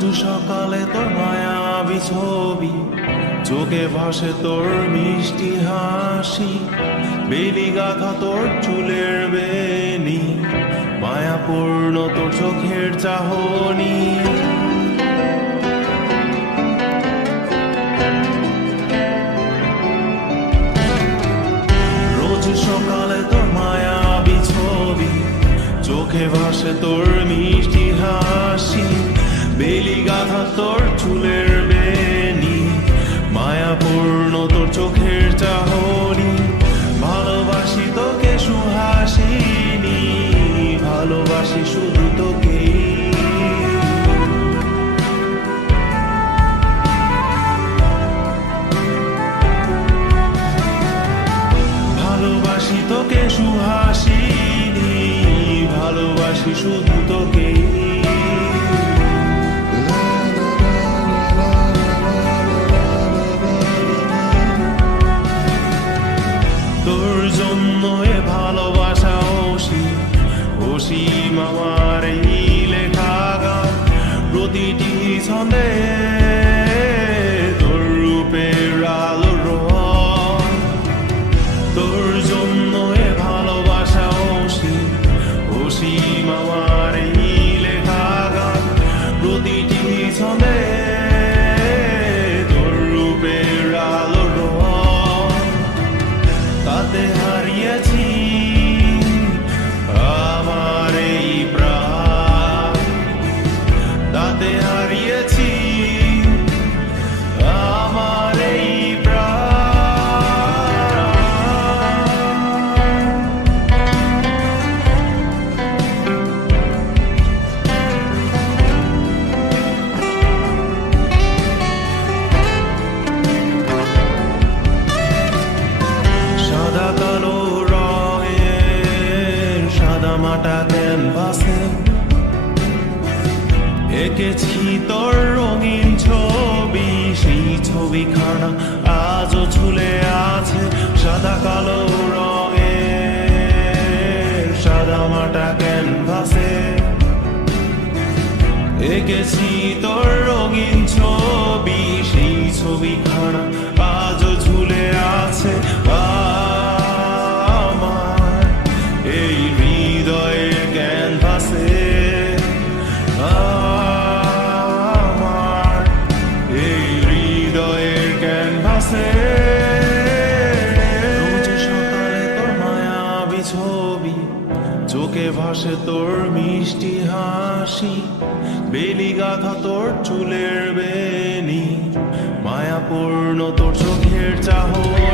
রোজ সকালে তোর মায়াবী ছবি, চোখে ভাসে তোর মিষ্টি হাসি, বেলি গাথা তোর চুলের বেনি, মায়াপূর্ণ তোর চোখের চাহনি। রোজ সকালে তোর মায়াবী ছবি, চোখে ভাসে তোর মিষ্টি হাসি, বেলি গাথা তোর চুলের বেনি, মায়াপূর্ণ তোর চোখের চাহনি। ভালোবাসি তোকে সুহাসিনী, ভালোবাসি শুধু তোকে। ভালোবাসি তোকে সুহাসিনী, ভালোবাসি শুধু তোকে। তোর জন্য এ ভালোবাসা অসীম আমার এই লেখা গান, প্রতিটি ছন্দে তোর রূপের আলো রং। তোর জন্য এ ভালোবাসা অসীম আমার এই লেখা গান, প্রতিটি ছন্দে তোর রূপের আলো রং। তাতে হারিয়েছি আমার এই প্রাণ, তাতে হারিয়েছি আমার এই সাদা কালো রঙের সাদামাটা ক্যানভাসে এঁকেছি তোর রঙিন ছবি, সেই ছবিখানা আজও ঝুলে আছে। সাদা কালো রঙের সাদামাটা ক্যানভাসে এঁকেছি তোর রঙিন ছবি, সেই ছবিখানা আজও ঝুলে আছে আমার এই হৃদয়ের ক্যানভাসে। আমার এই হৃদয়ের ক্যানভাসে রোজ সকালে তোর মায়াবী ছবি, চোখে ভাসে তোর মিষ্টি হাসি, বেলি গাথা তোর চুলের বেনি, মায়াপূর্ণ তোর চোখের চাহনি।